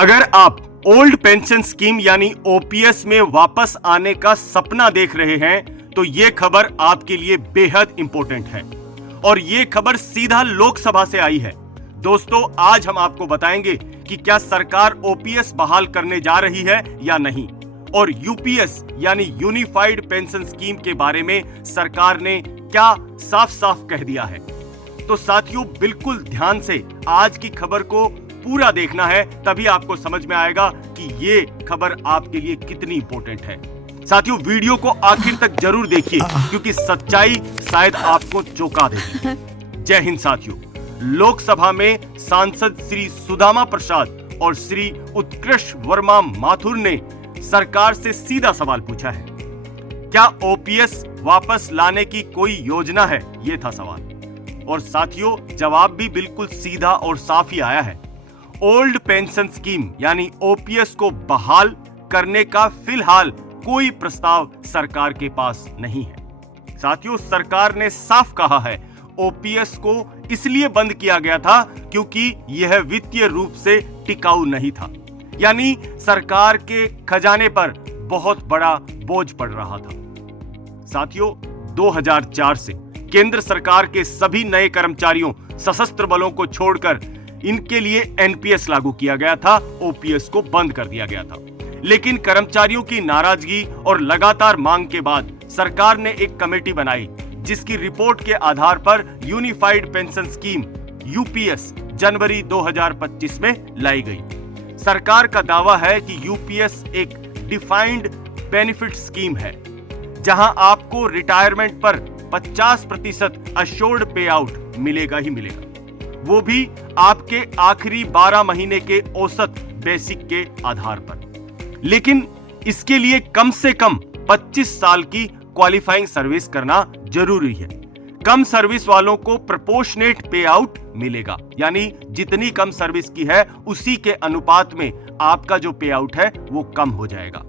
अगर आप old pension scheme यानी ओपीएस में वापस आने का सपना देख रहे हैं तो यह खबर आपके लिए बेहद इंपॉर्टेंट है और यह खबर सीधा लोकसभा से आई है। दोस्तों, आज हम आपको बताएंगे कि क्या सरकार ओपीएस बहाल करने जा रही है या नहीं और यूपीएस यानी यूनिफाइड पेंशन स्कीम के बारे में सरकार ने क्या साफ साफ कह दिया है। तो साथियों, बिल्कुल ध्यान से आज की खबर को पूरा देखना है, तभी आपको समझ में आएगा कि ये खबर आपके लिए कितनी इंपॉर्टेंट है। साथियों, वीडियो को आखिर तक जरूर देखिए क्योंकि सच्चाई शायद आपको चौंका देगी। जय हिंद साथियों। लोकसभा में सांसद श्री सुदामा प्रसाद और श्री उत्कृष्ट वर्मा माथुर ने सरकार से सीधा सवाल पूछा है, क्या ओपीएस वापस लाने की कोई योजना है? यह था सवाल और साथियों, जवाब भी बिल्कुल सीधा और साफ ही आया है। ओल्ड पेंशन स्कीम यानी ओपीएस को बहाल करने का फिलहाल कोई प्रस्ताव सरकार के पास नहीं है। साथियों, सरकार ने साफ कहा है ओपीएस को इसलिए बंद किया गया था क्योंकि यह वित्तीय रूप से टिकाऊ नहीं था, यानी सरकार के खजाने पर बहुत बड़ा बोझ पड़ रहा था। साथियों, 2004 से केंद्र सरकार के सभी नए कर्मचारियों, सशस्त्र बलों को छोड़कर इनके लिए एनपीएस लागू किया गया था, ओपीएस को बंद कर दिया गया था। लेकिन कर्मचारियों की नाराजगी और लगातार मांग के बाद सरकार ने एक कमेटी बनाई जिसकी रिपोर्ट के आधार पर यूनिफाइड पेंशन स्कीम यूपीएस जनवरी 2025 में लाई गई। सरकार का दावा है कि यूपीएस एक डिफाइंड बेनिफिट स्कीम है जहां आपको रिटायरमेंट पर 50% अश्योर्ड पे आउट मिलेगा ही मिलेगा, वो भी आपके आखिरी 12 महीने के औसत बेसिक के आधार पर। लेकिन इसके लिए कम से कम 25 साल की क्वालिफाइंग सर्विस करना जरूरी है। कम सर्विस वालों को प्रोपोर्शनेट पे आउट मिलेगा, यानी जितनी कम सर्विस की है उसी के अनुपात में आपका जो पे आउट है वो कम हो जाएगा।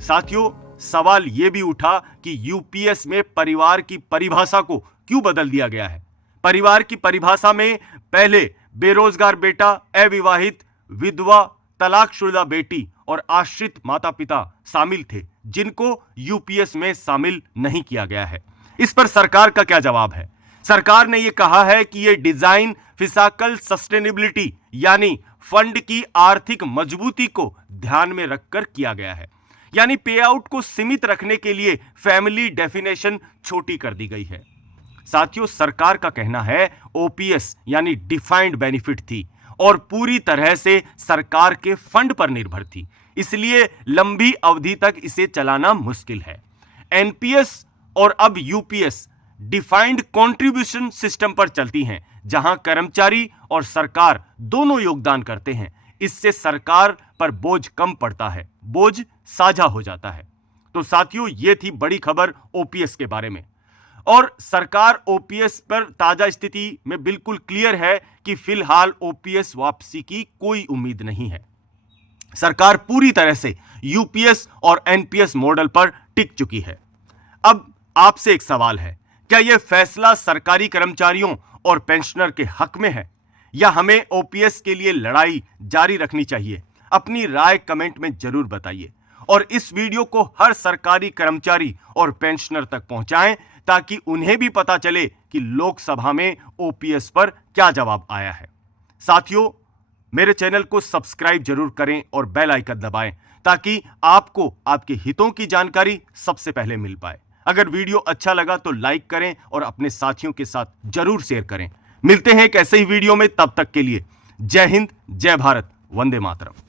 साथियों, सवाल यह भी उठा कि यूपीएस में परिवार की परिभाषा को क्यों बदल दिया गया है। परिवार की परिभाषा में पहले बेरोजगार बेटा, अविवाहित, विधवा, तलाकशुदा बेटी और आश्रित माता पिता शामिल थे, जिनको यूपीएस में शामिल नहीं किया गया है। इस पर सरकार का क्या जवाब है? सरकार ने यह कहा है कि यह डिजाइन फिस्कल सस्टेनेबिलिटी यानी फंड की आर्थिक मजबूती को ध्यान में रखकर किया गया है, यानी पे आउट को सीमित रखने के लिए फैमिली डेफिनेशन छोटी कर दी गई है। साथियों, सरकार का कहना है ओपीएस यानी डिफाइंड बेनिफिट थी और पूरी तरह से सरकार के फंड पर निर्भर थी, इसलिए लंबी अवधि तक इसे चलाना मुश्किल है। एनपीएस और अब यूपीएस डिफाइंड कंट्रीब्यूशन सिस्टम पर चलती हैं, जहां कर्मचारी और सरकार दोनों योगदान करते हैं। इससे सरकार पर बोझ कम पड़ता है, बोझ साझा हो जाता है। तो साथियों, यह थी बड़ी खबर ओपीएस के बारे में और सरकार ओपीएस पर ताजा स्थिति में बिल्कुल क्लियर है कि फिलहाल ओपीएस वापसी की कोई उम्मीद नहीं है। सरकार पूरी तरह से यूपीएस और एनपीएस मॉडल पर टिक चुकी है। अब आपसे एक सवाल है, क्या यह फैसला सरकारी कर्मचारियों और पेंशनर के हक में है या हमें ओपीएस के लिए लड़ाई जारी रखनी चाहिए? अपनी राय कमेंट में जरूर बताइए और इस वीडियो को हर सरकारी कर्मचारी और पेंशनर तक पहुंचाएं ताकि उन्हें भी पता चले कि लोकसभा में ओपीएस पर क्या जवाब आया है। साथियों, मेरे चैनल को सब्सक्राइब जरूर करें और बेल आइकन दबाएं ताकि आपको आपके हितों की जानकारी सबसे पहले मिल पाए। अगर वीडियो अच्छा लगा तो लाइक करें और अपने साथियों के साथ जरूर शेयर करें। मिलते हैं एक ऐसे ही वीडियो में, तब तक के लिए जय हिंद, जय भारत, वंदे मातरम।